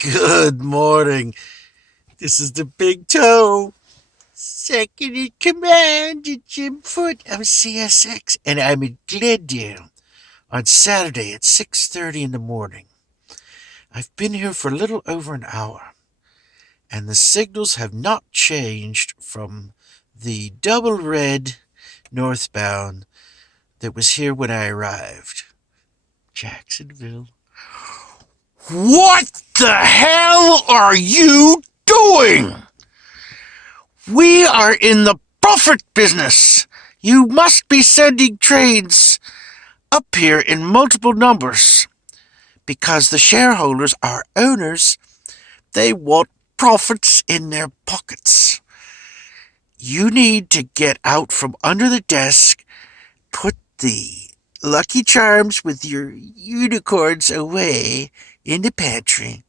Good morning. This is the Big Toe, second in command at Jim Foot of CSX, and I'm in Glendale on Saturday at 6:30 in the morning. I've been here for a little over an hour, and the signals have not changed from the double red northbound that was here when I arrived. Jacksonville. What the hell are you doing? We are in the profit business. You must be sending trains up here in multiple numbers because the shareholders are owners. They want profits in their pockets. You need to get out from under the desk, put the Lucky Charms with your unicorns away in the pantry,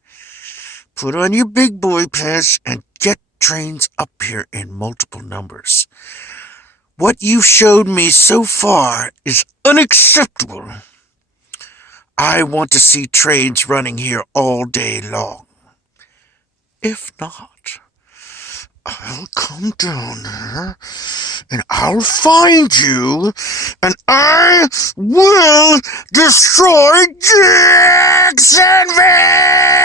put on your big boy pants, and get trains up here in multiple numbers. What you've showed me so far is unacceptable. I want to see trains running here all day long. If not, I'll come down there and I'll find you and I will destroy Jacksonville!